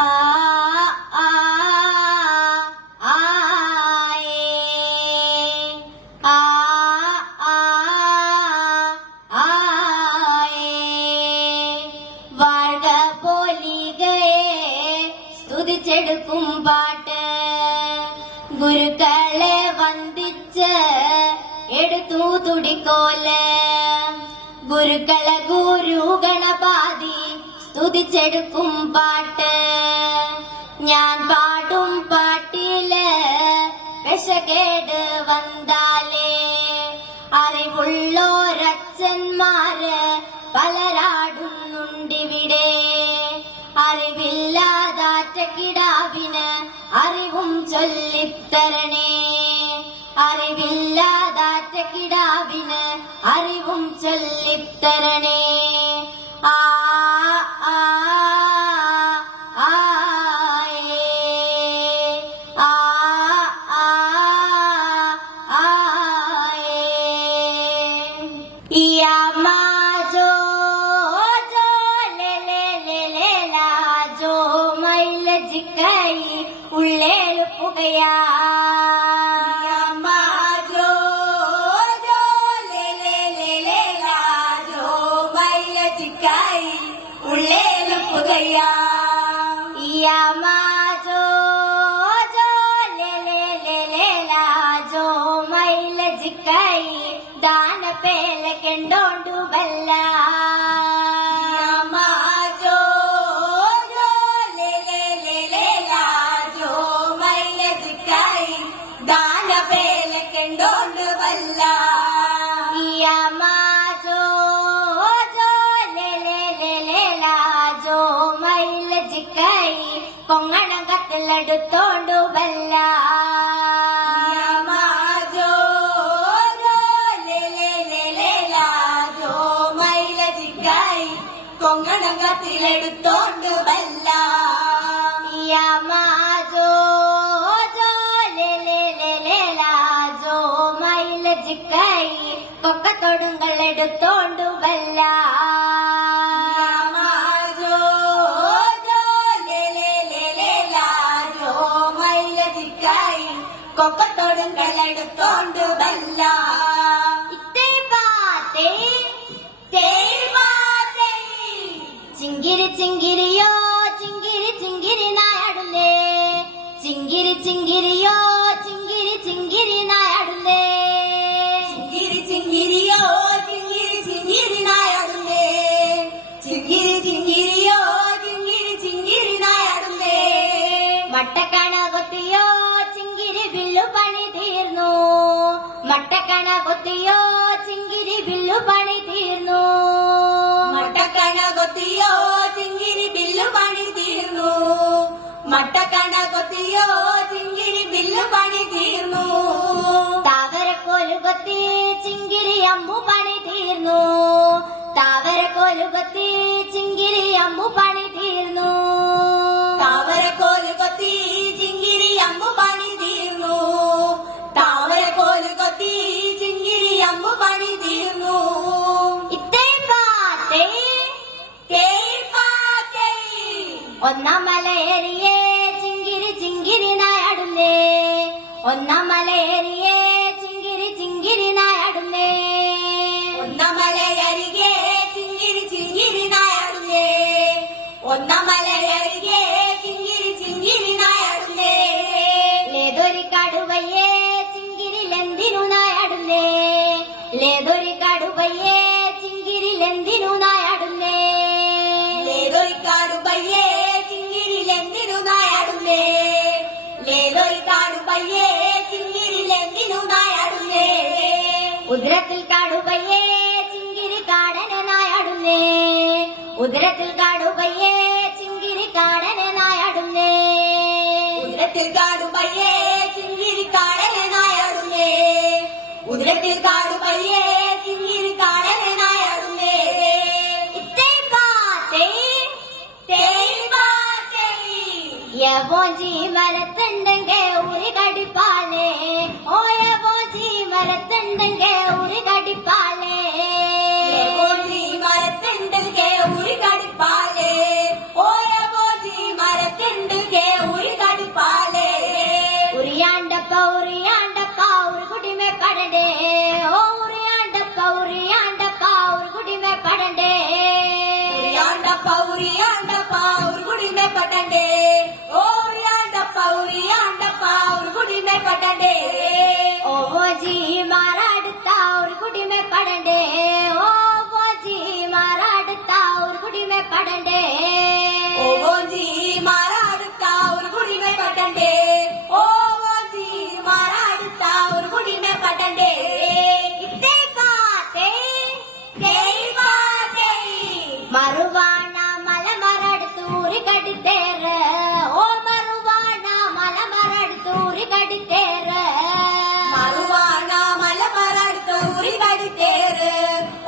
ആ ആ ആയേ ആ ആ ആയേ വാഴ്ക പോലികയെ സ്തുതിച്ചെടുക്കും പാട്ട് ഗുരുക്കളെ വന്ദിച്ച് എടുത്തു തുടിക്കോല് ഗുരുക്കളെ ഗുരു ഗണപാതി സ്തുതിച്ചെടുക്കും പാട്ട് ഞാൻ പാടും പാട്ടില് വിഷകേട് വന്നാലേ അറിവുള്ളോരച്ഛന്മാര് പലരാടുന്നുണ്ടിവിടെ അറിവില്ലാതാറ്റക്കിടാവിന് അറിവും ചൊല്ലിത്തരണേ അറിവില്ലാതാറ്റക്കിടാവിന് അറിവും ചൊല്ലിത്തരണേ ആ ആ ആയേ ആ ആ ആയേ യാമാജോ ജോ ലേ ലേ ലേ ലേ ലാ ജോ മൈല ജിക്കൈ ഉള്ളേലു പുകയാ യാമാജോ ജോ ലേ ലേ ലേ ലേ ലാ ജോ മൈല ജിക്കൈ ദാന പേല കെണ്ടോണ്ടു ബല്ല യാമാജോ ജോ ലേ ലേ ലേ ലേ ലാ ജോ മൈല ജിക്കൈ ദാന പേല കെണ്ടോണ്ടു ബല്ല യാമാജോ ജോ ലേ ലേ ലേ ലേ ലാ ജോ മൈല ജിക്കൈ കൊങ്ങണം കത്തിലെടുത്തോണ്ടു ബല്ല യാമാജോ ജോ ലേ ലേ ലേ ലേ ലാ ജോ മൈല ജിക്കൈ കൊങ്ങണം കത്തിലെടുത്തോണ്ടു ബല്ല യാമാജോ ജോ ലേ ലേ ലേ ലേ ലാ ജോ മൈല ജിക്കൈ കൊക്കത്തൊടുങ്ങൾ എടുത്തോണ്ടു ബല്ല കൊക്കത്തൊടുങ്കളെടുത്തോണ്ടു ബല്ല ചിങ്കിരി ചിങ്കിരിയോ ചിങ്കിരി ചിങ്കിരി നായാടുന്നേ ചിങ്കിരി ചിങ്കിരിയോ ചിങ്കിരി ചിങ്കിരി നായാടുന്നേ ചിങ്കിരി ചിങ്കിരിയോ ചിങ്കിരി ചിങ്കിരി നായാടുന്നേ ചിങ്കിരി ചിങ്കിരിയോ ചിങ്കിരി ചിങ്കിരി നായാടുന്നേ മട്ടക്കണ കൊത്തിയോ ചിങ്കിരി ബില്ലു പണി തീർന്നു മട്ടക്കണ കൊത്തിയോ ചിങ്കിരി ബില്ലു പണി തീർന്നു മട്ടക്കണ കൊത്തിയോ ചിങ്കിരി ബില്ലു പണി തീർന്നു മട്ടക്കണ കൊത്തിയോ ചിങ്കിരി ബില്ലു പണി തീർന്നു താവരക്കോല് കൊത്തി ചിങ്കിരി അമ്മു പണി തീർന്നു താവരക്കോല് കൊത്തി ചിങ്കിരി അമ്മു പണി തീർന്നു താവരക്കോല് കൊത്തി ചിങ്കിരി അമ്മു പണി തീർന്നു താവരക്കോല് കൊത്തി ചിങ്കിരി അമ്മു പണി തീർന്നു ഒന്നാം മലയേറിയേ ചിങ്കിരി ചിങ്കിരി നായാടുന്നേ ഒന്നാം മലയേറിയേ ചിങ്കിരി ചിങ്കിരി നായാടുന്നേ ഒന്നാം മലയരികെ ചിങ്കിരി ചിങ്കിരി നായാടുന്നേ ഒന്നാം മലയരികെ ചിങ്കിരി ചിങ്കിരി നായാടുന്നേ ലേതൊരു കടുവയെ ചിങ്കിരിലെന്തിനു നായാടുന്നേ ലേതൊരു കടുവയെ ചിങ്കിരിലെന്തിനു നായാടുന്നേ ലേതൊരു കടുവയെ ചിങ്കിരിലെന്തിനു നായാടുന്നേ ലേതൊരു കടുവയെ ചിങ്കിരിലെന്തിനു നായാടുന്നേ ഉദരത്തിൽ കടുവയെ ചിങ്കിരി കാടന നായാടുന്നേ ഉദരത്തിൽ കടുവയെ ചിങ്കിരി കാടന നായാടുന്നേ ഉദരത്തിൽ കടുവയെ ചിങ്കിരി കാടന നായാടുന്നേ ഉദരത്തിൽ കടുവയെ ചിങ്കിരി കാടന നായാടുന്നേ യവോജി മരത്തുണ്ടെങ്കെ ഉരി കടിപ്പാലേ ഓ യവോജി മരത്തുണ്ടെങ്കെ ഉരി കടിപ്പാലേ യവോജി മരത്തുണ്ടെങ്കെ ഉരി കടിപ്പാലേ ഓ യവോജി മരത്തുണ്ടെങ്കെ गुड़ी में पटंडे ओ उरियांडप्पा और गुड़ी में पटंडे ओ वो जी माराडता और गुड़ी में पटंडे ओ वो जी माराडता और गुड़ी में पटंडे ओ वो जी माराडता और गुड़ी में पटंडे ओ वो जी माराडता और गुड़ी में पटंडे इतने बातें मरुवाण मल मरड़ तूरी कड़तेर ओ मरुवाण मल मरड़ तूरी कड़तेर मरुवाण मल मरड़ तूरी कड़तेर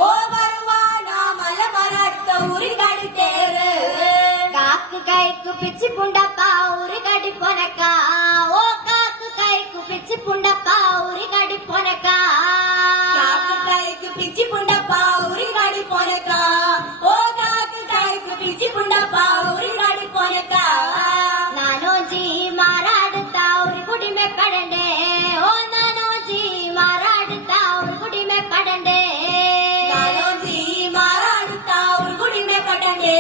ओ मरुवाण मल मरड़ तूरी कड़तेर काक कैकु पिच्ची पुंडप्पा ऊरी कड़ी पोनका ओ काक कैकु पिच्ची पुंडप्पा ऊरी कड़ी पोनका काक कैकु पिच्ची पुंडप्पा ऊरी कड़ी पोनका ओ पिची पुंडप्पा ऊरी गाड़ी पोनका नानो जी माराडता और गुड़ी में पड़ंडे ओ नानो जी माराडता और गुड़ी में पड़ंडे नानो जी माराडता और गुड़ी में पड़ंडे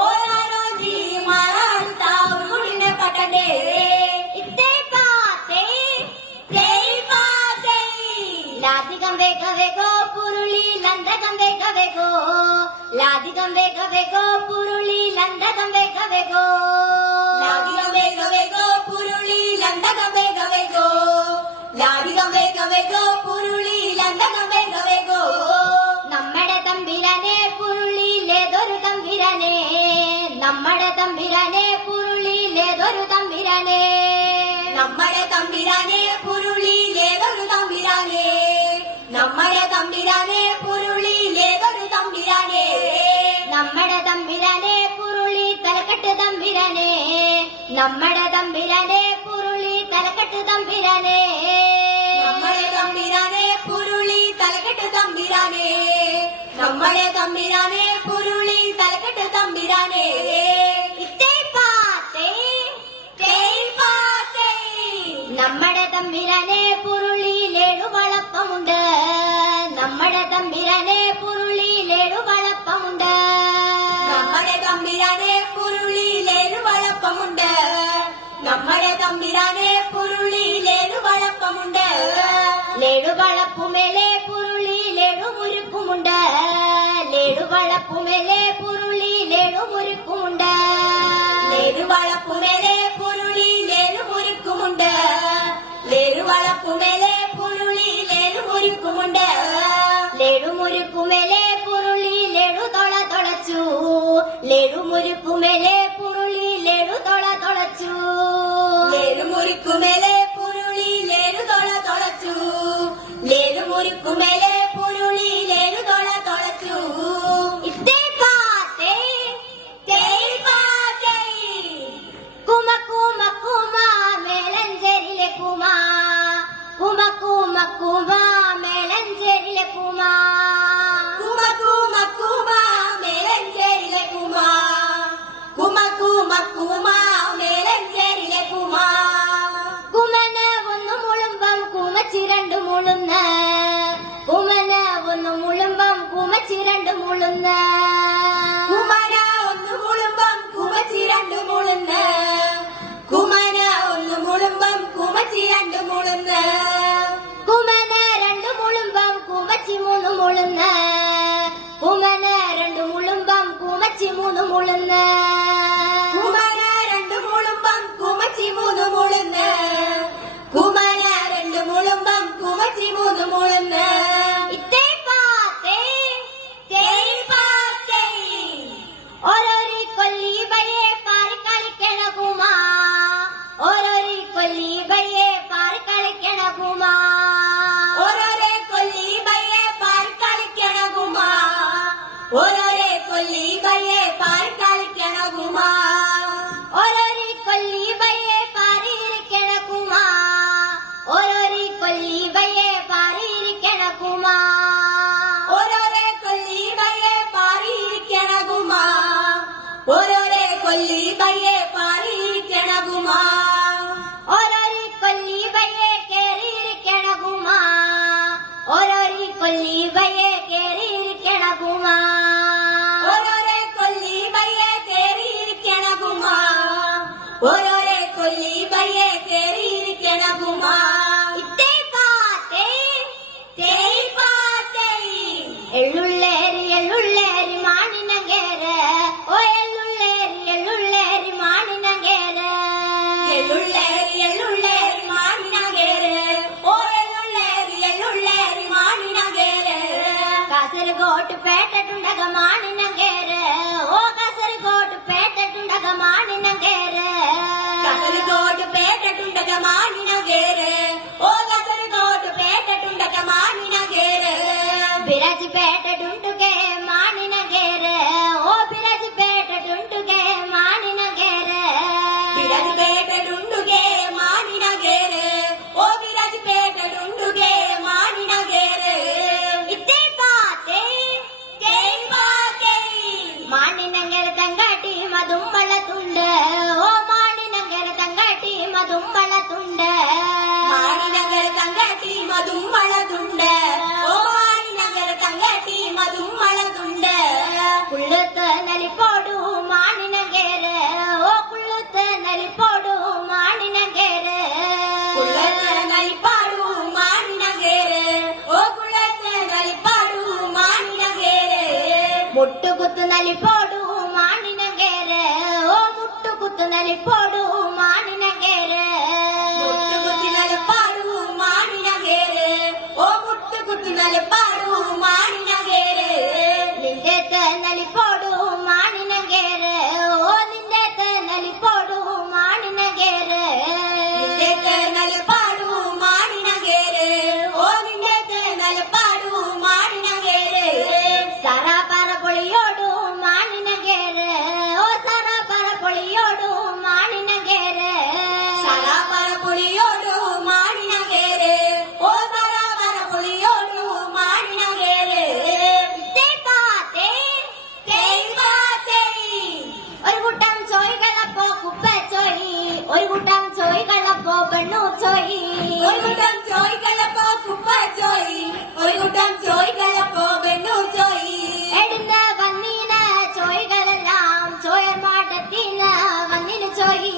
ओ नानो जी माराडता और गुड़ी में पड़ंडे इतने बातें लादी गंबे गवे गो पुरुली लंद गंबे गवे गो लादी गंबे गवे गो पुरुली लंद गंबे गवे गो लादी गंबे गवे गो पुरुली लंद गंबे गवे गो लादी गंबे गवे गो पुरुली लंद गंबे गवे गो നമ്മടെ തമ്പിരാനെ പുരുളിയിലേതൊരു തമ്പിരാനെ നമ്മടെ തമ്പിരാനെ പുരുളിയിലേതൊരു തമ്പിരാനെ നമ്മടെ തമ്പിരാനെ പുരുളിയിലേതൊരു തമ്പിരാനെ നമ്മടെ തമ്പിരാനെ പുരുളിയിലേതൊരു തമ്പിരാനെ നമ്മടെ തമ്പിരാനെ പുരുളി തലക്കെട്ട് തമ്പിരാനെ നമ്മടെ തമ്പിരാനെ പുരുളി തലക്കെട്ട് തമ്പിരാനെ നമ്മടെ തമ്പിരാനെ പുരുളി തലക്കെട്ട് തമ്പിരാനെ നമ്മടെ തമ്പിരാനെ പുരുളി തലക്കെട്ട് തമ്പിരാനെ ഇത്തേ പാത്തേ നമ്മടെ തമ്പിരാനെ പുരുളിയിലേഴു വളപ്പമുണ്ട് നമ്മടെ തമ്പിരാനെ പുരുളിയിലേഴു വളപ്പമുണ്ട് നമ്മടെ തമ്പിരാനെ പുരുളിയിലേഴു വളപ്പമുണ്ട് നമ്മടെ തമ്പിരാനെ പുരുളിയിലേഴു വളപ്പമുണ്ട് ലേഴു വളപ്പുമേലെ പുരുളിയിലേഴു മുരുക്കുമുണ്ട് ലേഴു വളപ്പുമേലെ പുരുളിയിലേഴു മുരുക്കുമുണ്ട് ലേഴു വളപ്പുമേലെ പുരുളിയിലേഴു മുരുക്കുമുണ്ട് ലേഴു വളപ്പുമേലെ പുരുളിയിലേഴു മുരുക്കുമുണ്ട് ലേഴു മുരുക്കുമേലെ പുരുളിയിലേഴു തൊള തൊളച്ചു ലേഴു മുരുക്കുമേലെ പുരുളിയിലേഴു തൊള തൊളച്ചു ലേഴു മുരുക്കുമേലെ പുരുളിയിലേഴു തൊള തൊളച്ചു ലേഴു മുരുക്കുമേലെ പുരുളിയിലേഴു തൊള തൊളച്ചു ഇത്തേ പാത്തേ കുമ കുമ കുമ മേലഞ്ചേരിലെ കുമ കുമ കുമ കുമ മേലഞ്ചേരിലെ കുമ കുമ കുമ കുമ മേലഞ്ചേരിലെ കുമ കുമ കുമ കുമ മേലഞ്ചേരിലെ കുമ കുമന ഒന്ന് മുളുമ്പം കുമച്ചിരണ്ട് മുളുന്ന കുമന ഒന്ന് മുളുമ്പം കുമച്ചിരണ്ട് മുളുന്ന കുമന ഒന്ന് മുളുമ്പം കുമച്ചിരണ്ട് മുളുന്ന കുമന ഒന്ന് മുളുമ്പം കുമച്ചിരണ്ട് മുളുന്ന കുമന രണ്ട് മുളുമ്പം കുമച്ചി മൂന്ന് മുളുന്ന കുമന രണ്ട് മുളുമ്പം കുമച്ചി മൂന്ന് മുളുന്ന കുമന രണ്ട് മുളുമ്പം കുമച്ചി മൂന്ന് മുളുന്ന കുമന രണ്ട് മുളുമ്പം കുമച്ചി മൂന്ന് മുളുന്ന ഇത്തേ പാത്തേ ഓരോരി കൊല്ലി ബയെ പാറി കളിക്കണ കുമ ഓരോരി കൊല്ലി ബയെ പാറി കളിക്കണ കുമ ഓരോരേ കൊല്ലി ബയെ പാറി കളിക്കണ കുമ ഓരോരേ കൊല്ലി ബയെ പാറി കളിക്കണ ഓരോരെ കൊല്ലി പയ്യെ കേറിയിരിക്കണ കുമാ ഇത്തേ പാത്തേ തേയ് പാത്തേ എള്ളുള്ളേരി എള്ളുള്ളേരി മാണിനങ്കേര് ഓ എള്ളുള്ളേരി മാണിനങ്കേര് എള്ളുള്ളേരി എള്ളുള്ളേരി മാണിനങ്കേര് ഓ എള്ളുള്ളേരി മാണിനങ്കേര് കാസർഗോട്ട് പേട്ടട്ടുണ്ടക മാണിനങ്കേര് ഓ കാസർഗോട്ട് പേട്ടട്ടുണ്ടക മാണിനങ്കേര് കാസർഗോട്ട് പേട്ടട്ടുണ്ടക മാണിനങ്കേര് ഓ കാസർഗോട്ട് പേട്ടട്ടുണ്ടക മാണിനങ്കേര് ബിരാജി പേട്ടട്ടുണ്ടുകെ മാണിനങ്കേര് ഓ ബിരാജി പേട്ടട്ടുണ്ടുകെ മാണിനങ്കേര് ബിരാജി പേട്ടട്ടുണ്ടുകെ മാണിനങ്കേര് ഓ ബിരാജി പേട്ടട്ടുണ്ടുകെ മാണിനങ്കേര് ഇത്തേ പാത്തേ തേയ് പാത്തേ മാണിനങ്കേര തങ്കാട്ടി മതുമ്പളത്തുണ്ട് ഓ മാണിനങ്കേര തങ്കാട്ടി മതുമ്പളത്തുണ്ട് മാണിനങ്കര തങ്കാട്ടി മതുമ്പളത്തുണ്ട് ഓ മാണിനങ്കര തങ്കാട്ടി മതുമ്പളത്തുണ്ട് കുള്ളത്ത് നലിപ്പോടു മാണിനങ്കേര് ഓ കുള്ളത്ത് നലിപ്പോടു മാണിനങ്കേര് കുള്ളത്ത് നലിപ്പാടു മാണിനങ്കേര് ഓ കുള്ളത്ത് നലിപ്പാടു മാണിനങ്കേര് മുട്ടുകുത്ത് നലിപ്പോടു മാണിനങ്കേര് ഓ മുട്ടുകുത്ത് നലിപ്പോടു മാണിനങ്കേര് മുട്ടുകുത്തി നലിപ്പാടു മാണിനങ്കേര് ഓ മുട്ടുകുത്തി നലിപ്പാടു മാണിനങ്കേര് നിന്റെ നലിപ്പോടു മാണിനങ്കേര് ഓ നിന്റെ നലിപ്പോടു മാണിനങ്കേര് നിന്റെ നലിപ്പാടു മാണിനങ്കേര് ഓ നിന്റെ നലിപ്പാടു മാണിനങ്കേര് സറാപറ പൊളിയോടു മാണിനങ്കേര് ഓ സറാപറ പൊളിയോടു മാണിനങ്കേര് സറാപറ പൊളിയോടു മാണിനങ്കേര് ഓ സറാപറ പൊളിയോടു മാണിനങ്കേര് ഇത്തേ പാത്തേ തേയ് പാത്തേ ഒരു കൂട്ടം ചോയ്കളപ്പോ കുപ്പച്ചോയി ഒരു കൂട്ടം ചോയ്കളപ്പോ പെണ്ണൂർ ചോയി ഒരു കൂട്ടം ചോയ്കളപ്പോ കുപ്പച്ചോയി ഒരു കൂട്ടം ചോയ്കളപ്പോ പെണ്ണൂർ ചോയി എടുന്ന വന്നീന ചോയ്കളെല്ലാം ചോയർമാട്ടത്തിന് വന്നിന് ചോയി